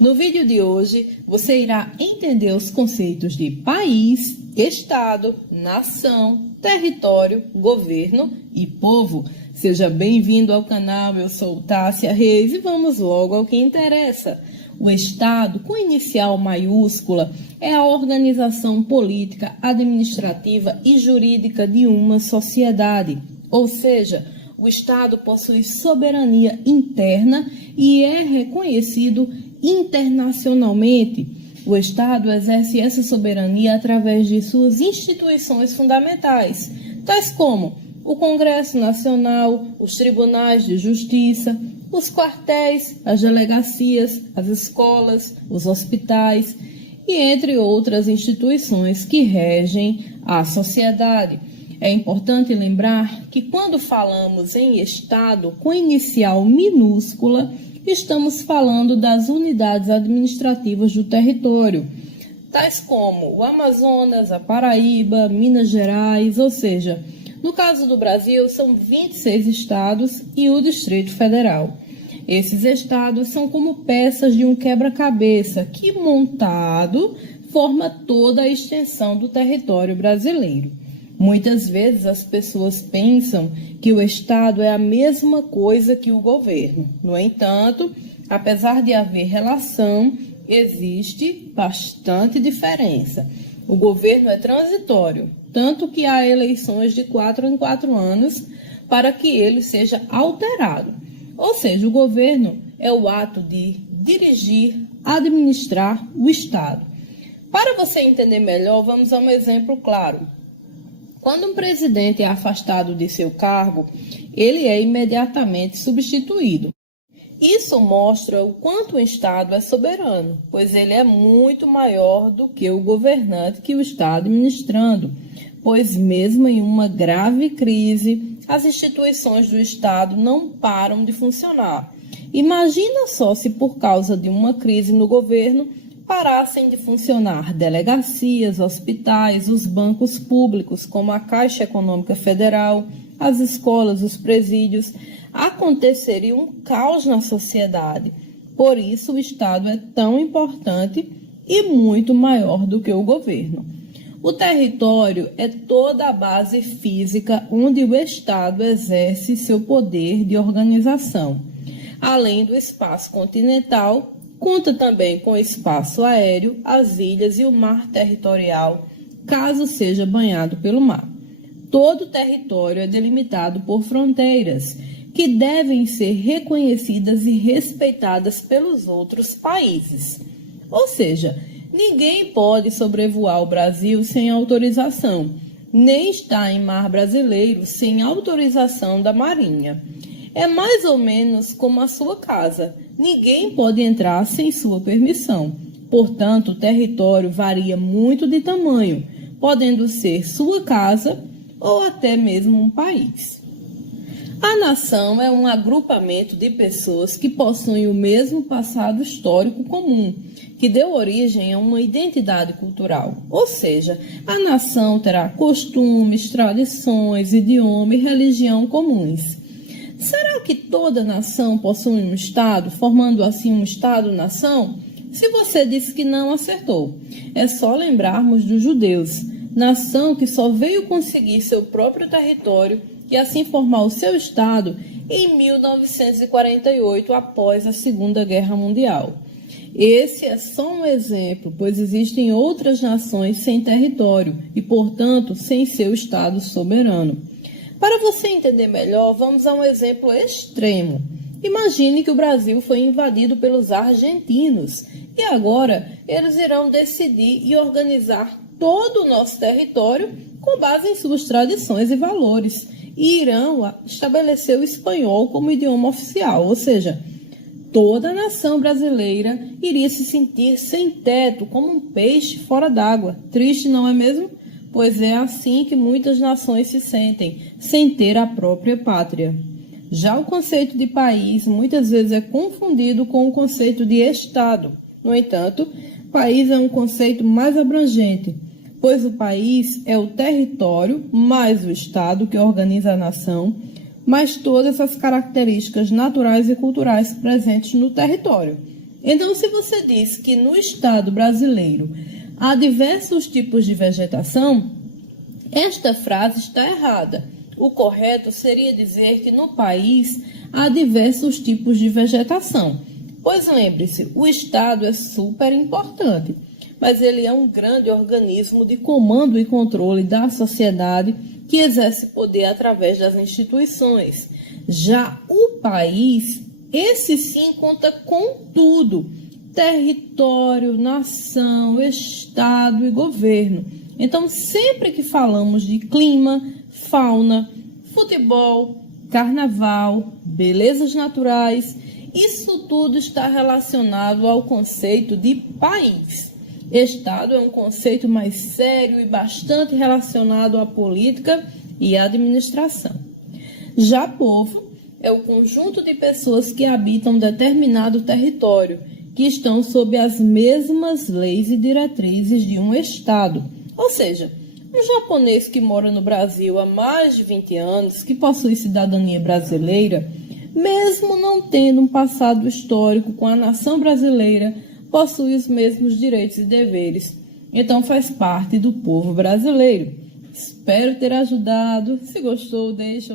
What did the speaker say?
No vídeo de hoje, você irá entender os conceitos de país, estado, nação, território, governo e povo. Seja bem-vindo ao canal, eu sou Tássia Reis e vamos logo ao que interessa. O Estado, com inicial maiúscula, é a organização política, administrativa e jurídica de uma sociedade, ou seja, o Estado possui soberania interna e é reconhecido internacionalmente. O Estado exerce essa soberania através de suas instituições fundamentais, tais como o Congresso Nacional, os tribunais de justiça, os quartéis, as delegacias, as escolas, os hospitais e entre outras instituições que regem a sociedade. É importante lembrar que quando falamos em Estado com inicial minúscula, estamos falando das unidades administrativas do território, tais como o Amazonas, a Paraíba, Minas Gerais, ou seja, no caso do Brasil, são 26 estados e o Distrito Federal. Esses estados são como peças de um quebra-cabeça que, montado, forma toda a extensão do território brasileiro. Muitas vezes as pessoas pensam que o Estado é a mesma coisa que o governo. No entanto, apesar de haver relação, existe bastante diferença. O governo é transitório, tanto que há eleições de 4 em 4 anos para que ele seja alterado. Ou seja, o governo é o ato de dirigir, administrar o Estado. Para você entender melhor, vamos a um exemplo claro. Quando um presidente é afastado de seu cargo, ele é imediatamente substituído. Isso mostra o quanto o Estado é soberano, pois ele é muito maior do que o governante que o está administrando, pois mesmo em uma grave crise, as instituições do Estado não param de funcionar. Imagina só se por causa de uma crise no governo, parassem de funcionar delegacias, hospitais, os bancos públicos, como a Caixa Econômica Federal, as escolas, os presídios, aconteceria um caos na sociedade. Por isso, o Estado é tão importante e muito maior do que o governo. O território é toda a base física onde o Estado exerce seu poder de organização. Além do espaço continental, conta também com o espaço aéreo, as ilhas e o mar territorial, caso seja banhado pelo mar. Todo o território é delimitado por fronteiras, que devem ser reconhecidas e respeitadas pelos outros países. Ou seja, ninguém pode sobrevoar o Brasil sem autorização, nem estar em mar brasileiro sem autorização da Marinha. É mais ou menos como a sua casa. Ninguém pode entrar sem sua permissão. Portanto, o território varia muito de tamanho, podendo ser sua casa ou até mesmo um país. A nação é um agrupamento de pessoas que possuem o mesmo passado histórico comum, que deu origem a uma identidade cultural. Ou seja, a nação terá costumes, tradições, idioma e religião comuns. Será que toda nação possui um Estado, formando assim um Estado-nação? Se você disse que não, acertou. É só lembrarmos dos judeus, nação que só veio conseguir seu próprio território e assim formar o seu Estado em 1948, após a Segunda Guerra Mundial. Esse é só um exemplo, pois existem outras nações sem território e, portanto, sem seu Estado soberano. Para você entender melhor, vamos a um exemplo extremo. Imagine que o Brasil foi invadido pelos argentinos e agora eles irão decidir e organizar todo o nosso território com base em suas tradições e valores e irão estabelecer o espanhol como idioma oficial, ou seja, toda a nação brasileira iria se sentir sem teto, como um peixe fora d'água. Triste, não é mesmo? Pois é assim que muitas nações se sentem, sem ter a própria pátria. Já o conceito de país muitas vezes é confundido com o conceito de Estado. No entanto, país é um conceito mais abrangente, pois o país é o território mais o Estado que organiza a nação, mais todas as características naturais e culturais presentes no território. Então, se você diz que no estado brasileiro há diversos tipos de vegetação, esta frase está errada. O correto seria dizer que no país há diversos tipos de vegetação. Pois lembre-se, o estado é super importante, mas ele é um grande organismo de comando e controle da sociedade que exerce poder através das instituições. Já o país, esse sim conta com tudo: território, nação, estado e governo. Então, sempre que falamos de clima, fauna, futebol, carnaval, belezas naturais, isso tudo está relacionado ao conceito de país. Estado é um conceito mais sério e bastante relacionado à política e à administração. Já povo é o conjunto de pessoas que habitam determinado território, que estão sob as mesmas leis e diretrizes de um estado. Ou seja, um japonês que mora no Brasil há mais de 20 anos, que possui cidadania brasileira, mesmo não tendo um passado histórico com a nação brasileira, possui os mesmos direitos e deveres. Então faz parte do povo brasileiro. Espero ter ajudado. Se gostou, deixa